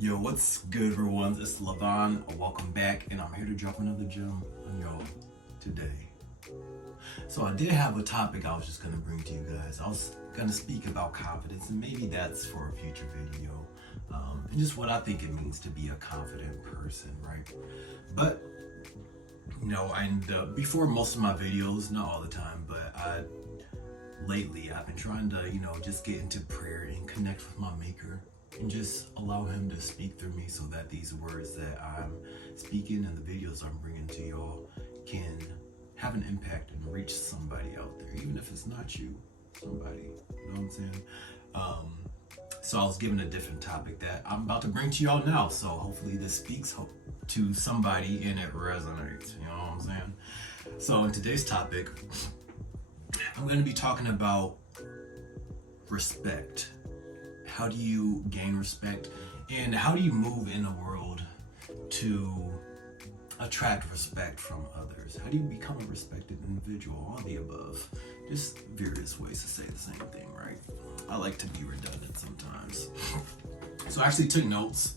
Yo, what's good, everyone? It's Levon. Welcome back, and I'm here to drop another gem on y'all today. So I did have a topic I was just gonna bring to you guys. I was gonna speak about confidence, and maybe that's for a future video, and just what I think it means to be a confident person, right? But before most of my videos, not all the time, but lately I've been trying to, just get into prayer and connect with my Maker and just allow him to speak through me so that these words that I'm speaking and the videos I'm bringing to y'all can have an impact and reach somebody out there, even if it's not you, somebody, you know what I'm saying? So I was given a different topic that I'm about to bring to y'all now, so hopefully this speaks to somebody and it resonates, you know what I'm saying? So in today's topic, I'm going to be talking about respect. How do you gain respect, and how do you move in the world to attract respect from others? How do you become a respected individual? All the above. Just various ways to say the same thing, right? I like to be redundant sometimes. So I actually took notes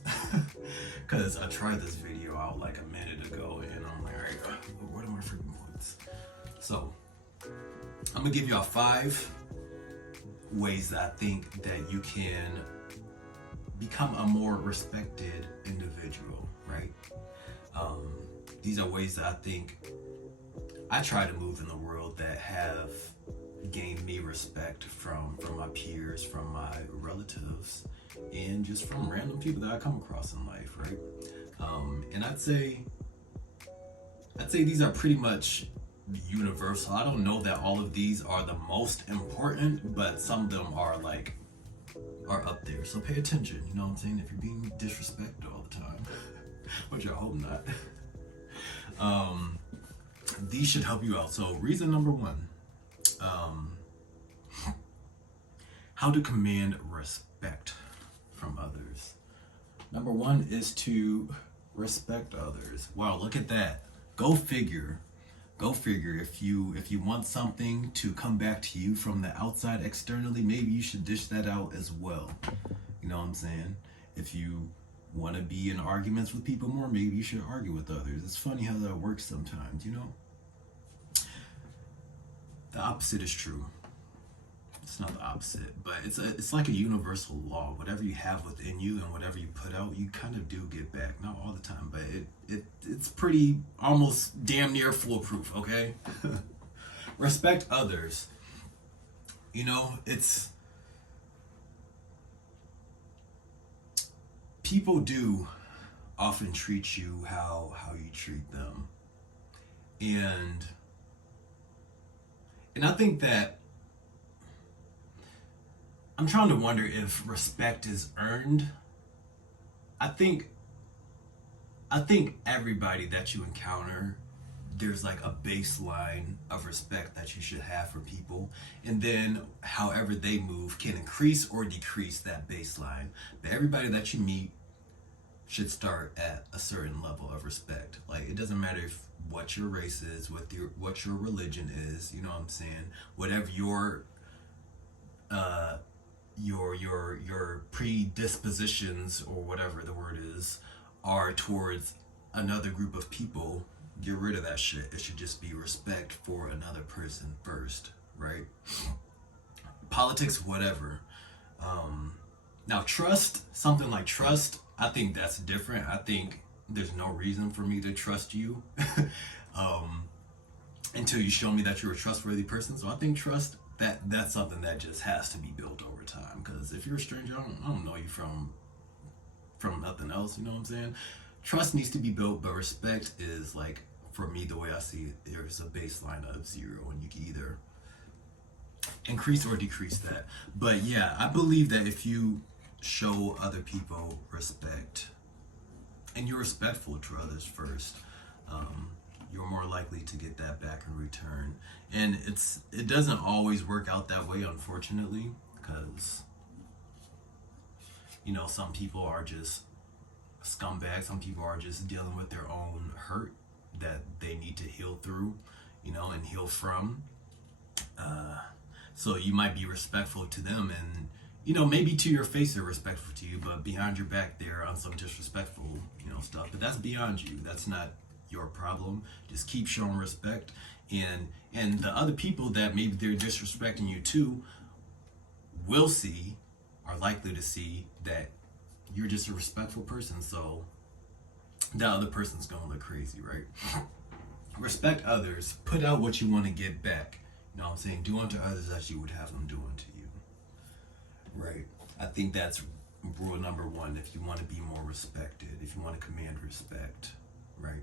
because I tried this video out like a minute ago and I'm like, all right, what are my freaking points? So I'm gonna give y'all 5 ways that I think that you can become a more respected individual, right? These are ways that I think I try to move in the world that have gained me respect from my peers, from my relatives, and just from random people that I come across in life, right? And I'd say these are pretty much universal. I don't know that all of these are the most important, but some of them are up there. So pay attention, you know what I'm saying? If you're being disrespected all the time, which I hope not. These should help you out. So reason number 1, how to command respect from others. Number 1 is to respect others. Wow, look at that. Go figure. If you want something to come back to you from the outside externally, maybe you should dish that out as well. You know what I'm saying? If you want to be in arguments with people more, maybe you should argue with others. It's funny how that works sometimes, you know? The opposite is true. It's not the opposite, but it's like a universal law. Whatever you have within you and whatever you put out, you kind of do get back. Not all the time, but it's pretty almost damn near foolproof, okay? Respect others. You know, it's people do often treat you how you treat them. And I think that I'm trying to wonder if respect is earned. I think everybody that you encounter, there's like a baseline of respect that you should have for people, and then however they move can increase or decrease that baseline. But everybody that you meet should start at a certain level of respect. Like, it doesn't matter what your race is, what your religion is, you know what I'm saying? Whatever your predispositions, or whatever the word is, are towards another group of people, get rid of that shit. It should just be respect for another person first, right? Politics, whatever. Now something like trust, I think that's different. I think there's no reason for me to trust you until you show me that you're a trustworthy person. So I think trust, that's something that just has to be built over time. Because if you're a stranger, I don't know you from nothing else. You know what I'm saying? Trust needs to be built, but respect is, like, for me, the way I see it, there's a baseline of 0, and you can either increase or decrease that. But yeah, I believe that if you show other people respect and you're respectful to others first, you're more likely to get that back in return. And it doesn't always work out that way, unfortunately, because some people are just scumbags. Some people are just dealing with their own hurt that they need to heal through, and heal from. So you might be respectful to them, and maybe to your face they're respectful to you, but behind your back they're on some disrespectful, stuff. But that's beyond you. That's not your problem. Just keep showing respect, and the other people that maybe they're disrespecting you too will see, are likely to see that you're just a respectful person. So that other person's gonna look crazy, right? Respect others. Put out what you want to get back. You know what I'm saying? Do unto others as you would have them do unto you. Right. I think that's rule number one if you want to be more respected, if you want to command respect. Right.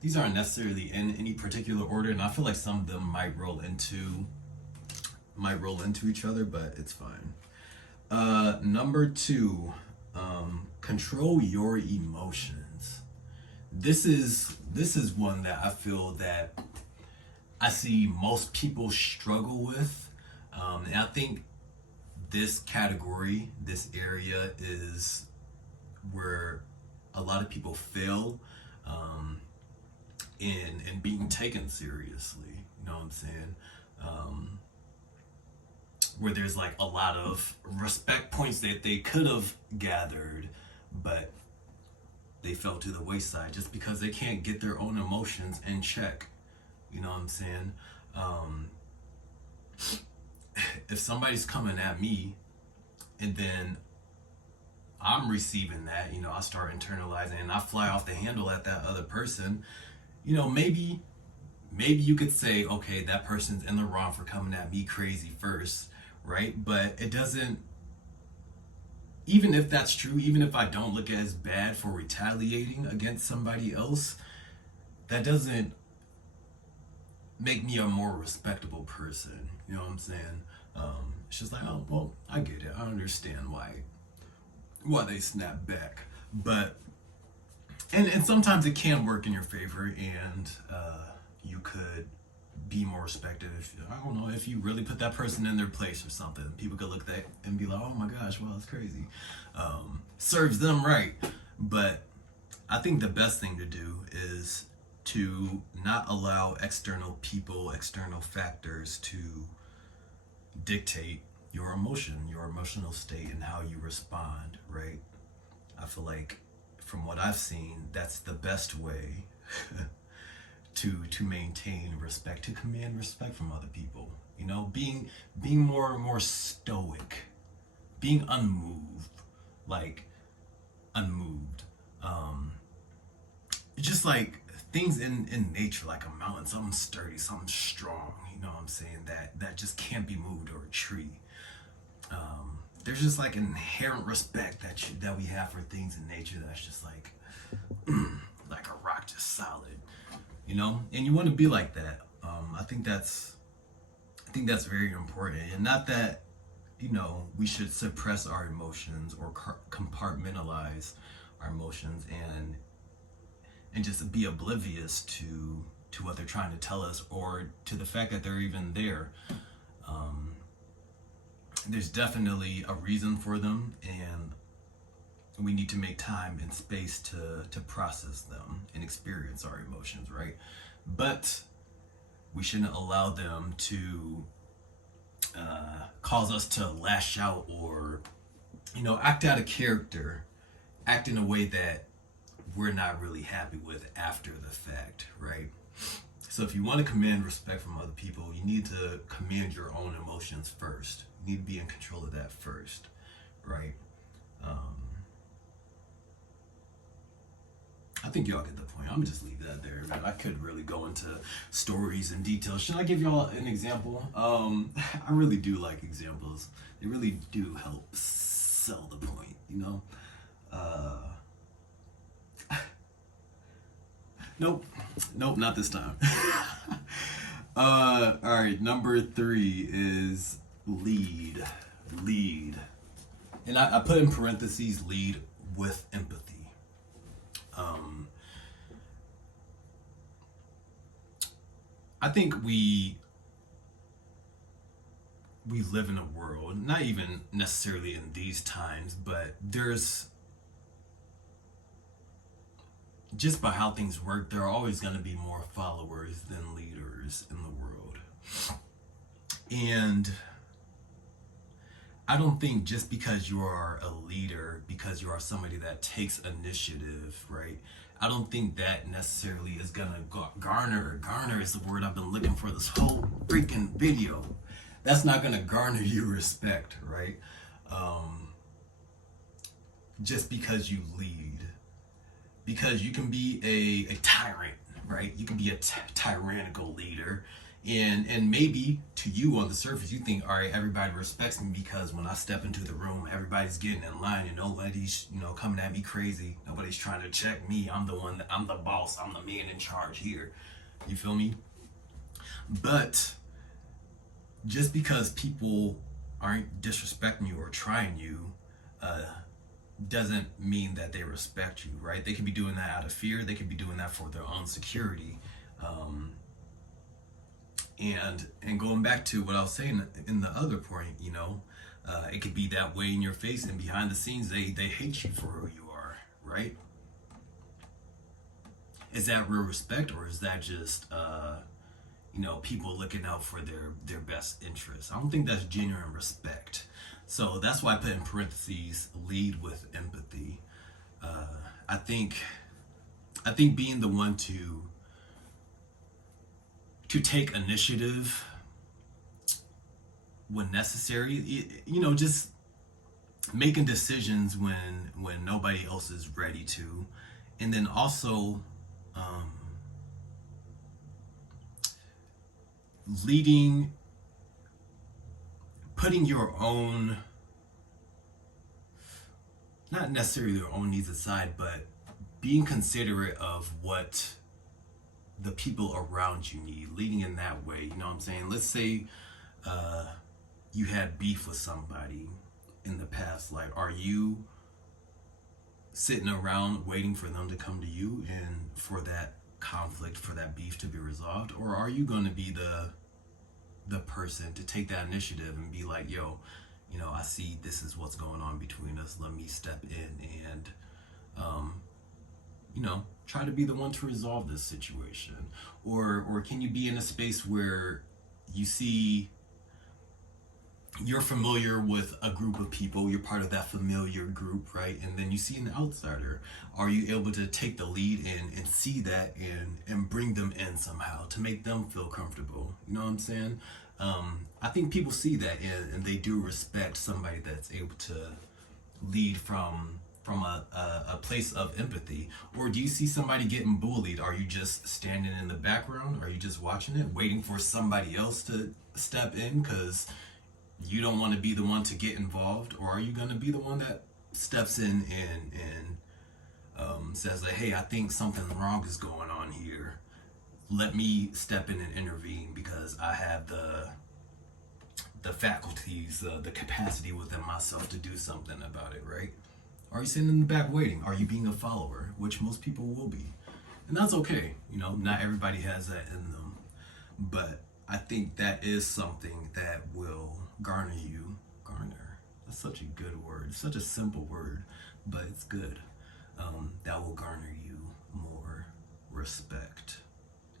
These aren't necessarily in any particular order, and I feel like some of them might roll into each other, but it's fine. Number two, control your emotions. This is one that I feel that I see most people struggle with, and I think this category, this area, is where a lot of people fail in being taken seriously. You know what I'm saying? Where there's like a lot of respect points that they could have gathered, but they fell to the wayside just because they can't get their own emotions in check. You know what I'm saying? If somebody's coming at me and then I'm receiving that, I start internalizing and I fly off the handle at that other person, maybe you could say, okay, that person's in the wrong for coming at me crazy first, right? But it doesn't, even if that's true, even if I don't look as bad for retaliating against somebody else, that doesn't make me a more respectable person. You know what I'm saying? It's just like, oh, well, I get it. I understand why they snap back. But, and sometimes it can work in your favor, and you could be more respected if, I don't know, if you really put that person in their place or something. People could look at that and be like, oh my gosh, well, that's crazy. Serves them right. But I think the best thing to do is to not allow external people, external factors to dictate your emotion, your emotional state, and how you respond, right? I feel like from what I've seen, that's the best way to maintain respect, to command respect from other people. Being more stoic, being unmoved, like unmoved. Just like things in nature, like a mountain, something sturdy, something strong. You know what I'm saying? That just can't be moved, or a tree. There's just like inherent respect that we have for things in nature that's just like like a rock, just solid. And you want to be like that. I think that's very important, and not that we should suppress our emotions or compartmentalize our emotions and just be oblivious to what they're trying to tell us, or to the fact that they're even there. There's definitely a reason for them, and we need to make time and space to process them and experience our emotions, right? But we shouldn't allow them to cause us to lash out, or act out of character, act in a way that we're not really happy with after the fact, right? So if you want to command respect from other people, you need to command your own emotions first. You need to be in control of that first, right? I think y'all get the point. I'm gonna just leave that there, man. I could really go into stories and details. Should I give y'all an example? I really do like examples. They really do help sell the point, Nope, not this time. All right, number 3 is lead. And I put in parentheses lead with empathy. I think we live in a world, not even necessarily in these times, but there's, just by how things work, there are always going to be more followers than leaders in the world. And I don't think just because you are a leader, because you are somebody that takes initiative, right? I don't think that necessarily is gonna garner is the word I've been looking for this whole freaking video. That's not gonna garner you respect, right? Um, just because you lead, because you can be a tyrant, right? You can be a tyrannical leader, and maybe to you on the surface you think, all right, everybody respects me because when I step into the room, everybody's getting in line and nobody's coming at me crazy. Nobody's trying to check me. I'm the one. I'm the boss. I'm the man in charge here. You feel me? But just because people aren't disrespecting you or trying you, uh, doesn't mean that they respect you, right? They could be doing that out of fear. They could be doing that for their own security. Um, and going back to what I was saying in the other point, it could be that way in your face, and behind the scenes, they hate you for who you are, right? Is that real respect, or is that just people looking out for their best interests? I don't think that's genuine respect. So that's why I put in parentheses, lead with empathy. Uh, I think I think being the one to take initiative when necessary, just making decisions when nobody else is ready to, and then also um, leading, putting your own, not necessarily your own needs aside, but being considerate of what the people around you need, leading in that way. You know what I'm saying? Let's say uh, you had beef with somebody in the past. Like, are you sitting around waiting for them to come to you and for that conflict, for that beef to be resolved? Or are you going to be the person to take that initiative and be like, yo, I see this is what's going on between us. Let me step in and, um, try to be the one to resolve this situation? Or can you be in a space where you see you're familiar with a group of people, you're part of that familiar group, right? And then you see an outsider. Are you able to take the lead and see that and bring them in somehow to make them feel comfortable? You know what I'm saying? I think people see that, and they do respect somebody that's able to lead from a place of empathy. Or do you see somebody getting bullied? Are you just standing in the background? Are you just watching it, waiting for somebody else to step in because you don't want to be the one to get involved? Or are you going to be the one that steps in and says like, hey, I think something wrong is going on here. Let me step in and intervene because I have the faculties, the capacity within myself to do something about it, right? Are you sitting in the back waiting? Are you being a follower, which most people will be? And that's okay. Not everybody has that in them. But I think that is something that will garner you. Garner. That's such a good word. It's such a simple word, but it's good. That will garner you more respect.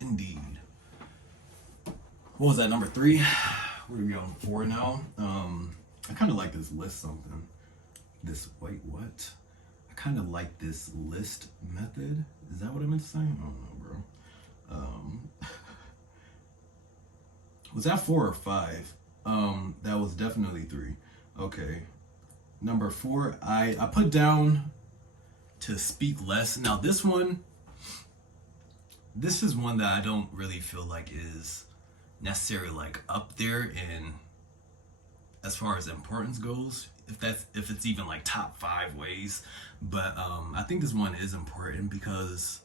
Indeed. What was that, number 3? Where are we on 4 now? I kind of like this list something. Wait, what? I kind of like this list method. Is that what I meant to say? I don't know, bro. Was that 4 or 5? That was definitely 3. Okay. Number 4, I put down to speak less. Now this is one that I don't really feel like is necessarily like up there in as far as importance goes, if it's even like top 5 ways. But I think this one is important because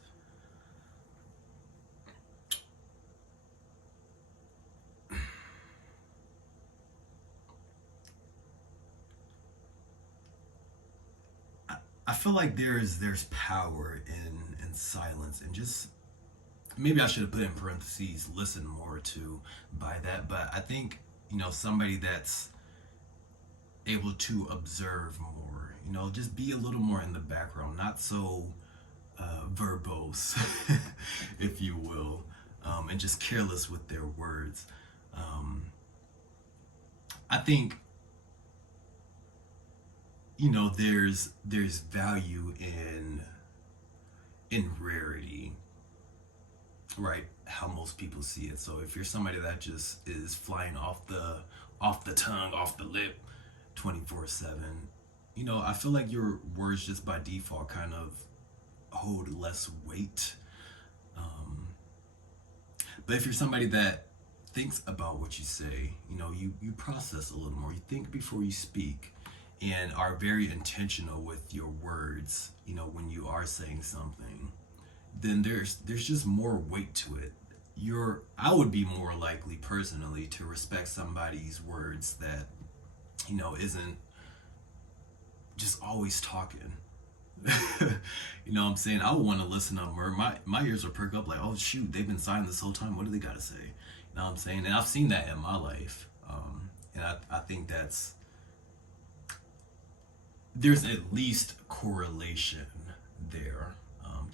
I feel like there's power in silence, and just maybe I should have put in parentheses listen more to by that. But I think somebody that's able to observe more, just be a little more in the background, not so verbose, if you will, and just careless with their words. I think there's value in rarity, right? How most people see it. So if you're somebody that just is flying off the tongue, off the lip, 24/7, I feel like your words just by default kind of hold less weight. Um, but if you're somebody that thinks about what you say, you process a little more. You think before you speak and are very intentional with your words, when you are saying something, then there's just more weight to it. I would be more likely personally to respect somebody's words that, isn't just always talking. What I'm saying? I would want to listen up more. My ears will perk up like, oh shoot, they've been silent this whole time. What do they got to say? What I'm saying? And I've seen that in my life. And I think there's at least correlation there,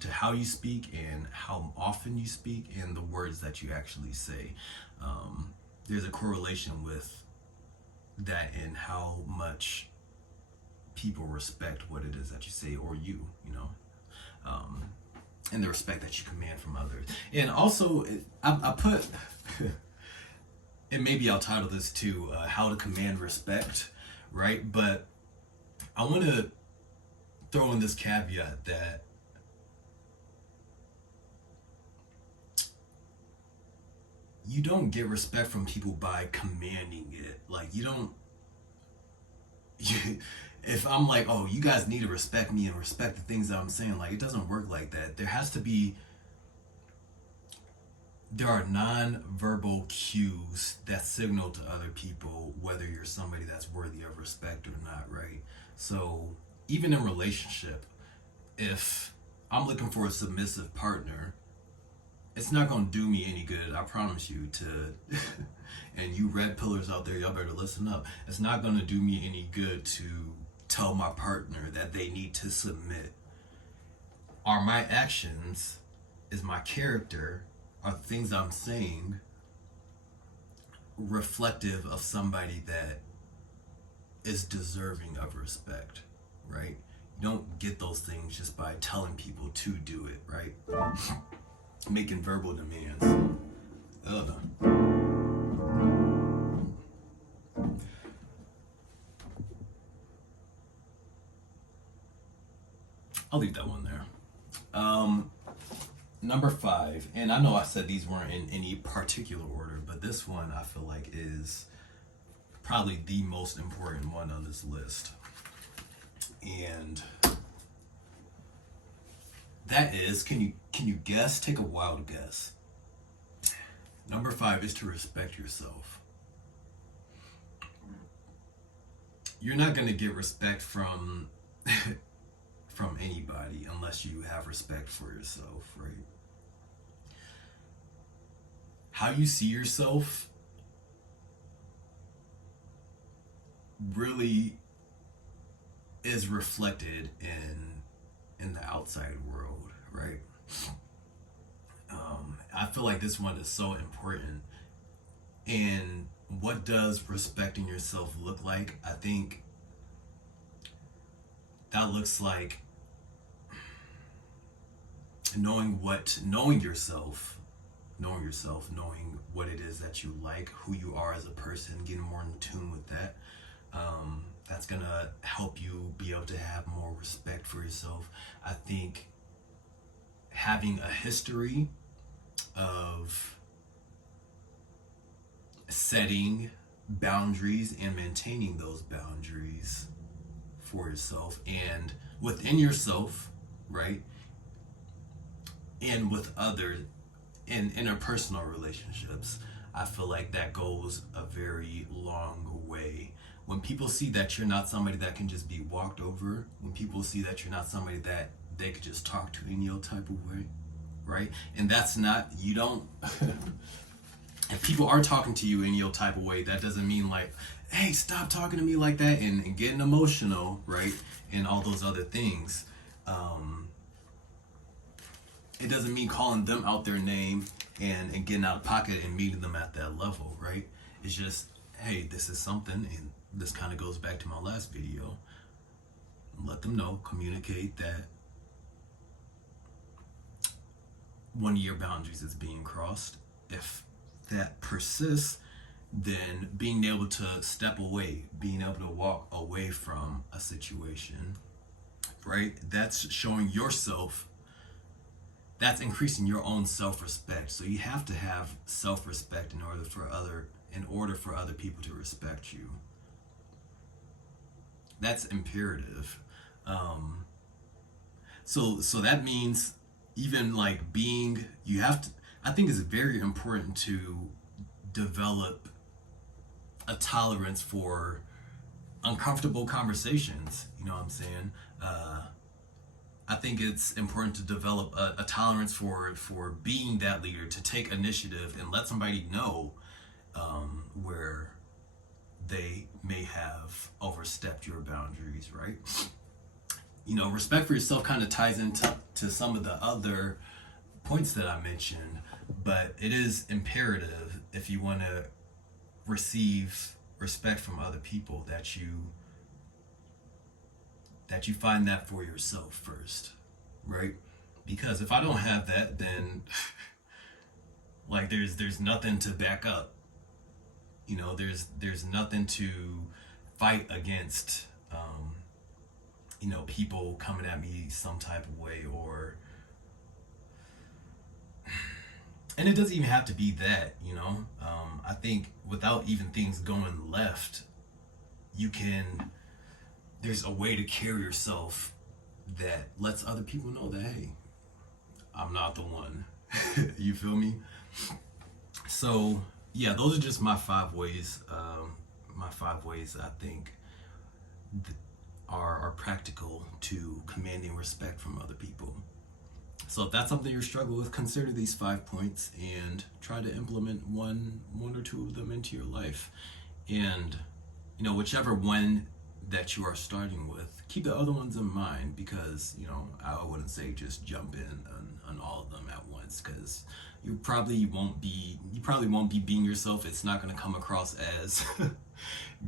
to how you speak and how often you speak and the words that you actually say. There's a correlation with that and how much people respect what it is that you say, or um, and the respect that you command from others. And also, I put, and maybe I'll title this too, How to Command Respect, right? But I want to throw in this caveat that you don't get respect from people by commanding it. Like, if I'm like, oh, you guys need to respect me and respect the things that I'm saying, like, it doesn't work like that. There are non-verbal cues that signal to other people whether you're somebody that's worthy of respect or not, right? So even in relationship, if I'm looking for a submissive partner, it's not gonna do me any good, I promise you, and you red pillars out there, y'all better listen up. It's not gonna do me any good to tell my partner that they need to submit. Are my actions, is my character, are things I'm saying reflective of somebody that is deserving of respect, right? You don't get those things just by telling people to do it, right? Making verbal demands. I'll leave that one there. Number 5, and I know I said these weren't in any particular order, but this one I feel like is probably the most important one on this list. And that is, can you guess? Take a wild guess. Number 5 is to respect yourself. You're not going to get respect from from anybody unless you have respect for yourself, right? How you see yourself really is reflected in the outside world, right? I feel like this one is so important. And what does respecting yourself look like? I think that looks like knowing yourself, knowing what it is that you like, who you are as a person, getting more in tune with that. That's gonna help you be able to have more respect for yourself. I think having a history of setting boundaries and maintaining those boundaries for yourself and within yourself, right? And with others in interpersonal relationships, I feel like that goes a very long way. When people see that you're not somebody that can just be walked over, when people see that you're not somebody that they could just talk to in your type of way, right? And that's not, you don't, if people are talking to you in your type of way, that doesn't mean like, hey, stop talking to me like that and getting emotional, right? And all those other things. It doesn't mean calling them out their name and getting out of pocket and meeting them at that level, right? It's just, hey, this is something, and this kind of goes back to my last video. Let them know, communicate that one of your boundaries is being crossed. If that persists, then being able to step away, being able to walk away from a situation, right? That's showing yourself, that's increasing your own self-respect. So you have to have self-respect in order for other people to respect you. That's imperative. So that means even like you have to, I think it's very important to develop a tolerance for uncomfortable conversations. You know what I'm saying? I think it's important to develop a tolerance for being that leader, to take initiative and let somebody know where they may have overstepped your boundaries, right? You know, respect for yourself kind of ties into some of the other points that I mentioned, but it is imperative if you want to receive respect from other people that you find that for yourself first, right? Because if I don't have that, then like there's nothing to back up. You know, there's nothing to fight against. You know, people coming at me some type of way, and it doesn't even have to be that. You know, I think without even things going left, there's a way to carry yourself that lets other people know that, hey, I'm not the one. You feel me? So yeah, those are just my 5 ways. My 5 ways I think are practical to commanding respect from other people. So if that's something you're struggling with, consider these 5 points and try to implement one or two of them into your life. And you know, whichever one that you are starting with, keep the other ones in mind, because you know, I wouldn't say just jump in on all of them at once, because you probably won't be being yourself. It's not going to come across as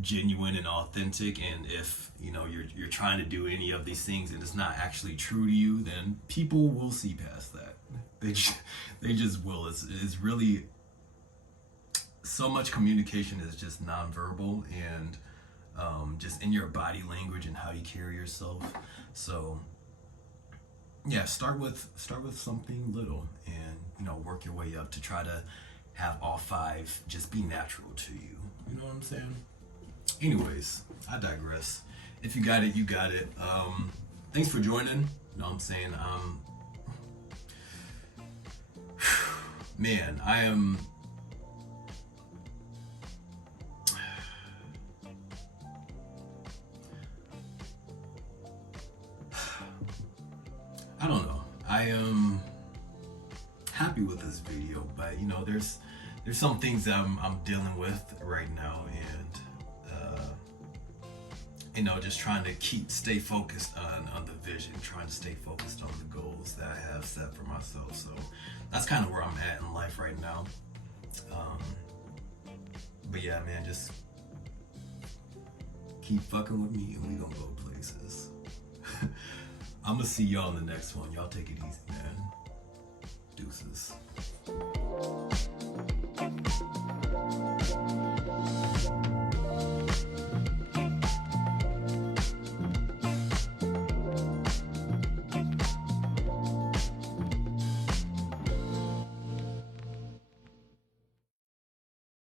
genuine and authentic. And if you know you're trying to do any of these things and it's not actually true to you, then people will see past that. They just will. It's really so much communication is just nonverbal and just in your body language and how you carry yourself. So yeah, start with something little, and you know, work your way up to try to have all 5 just be natural to you. You know what I'm saying? Anyways, I digress. If you got it, you got it. Thanks for joining. You know what I'm saying? Man, I am. I don't know. I am happy with this video, but you know, there's some things that I'm dealing with right now, and you know, just trying to stay focused on the vision, trying to stay focused on the goals that I have set for myself. So that's kind of where I'm at in life right now. But yeah, man, just keep fucking with me and we gonna go places. I'm gonna see y'all in the next one. Y'all take it easy, man. Deuces.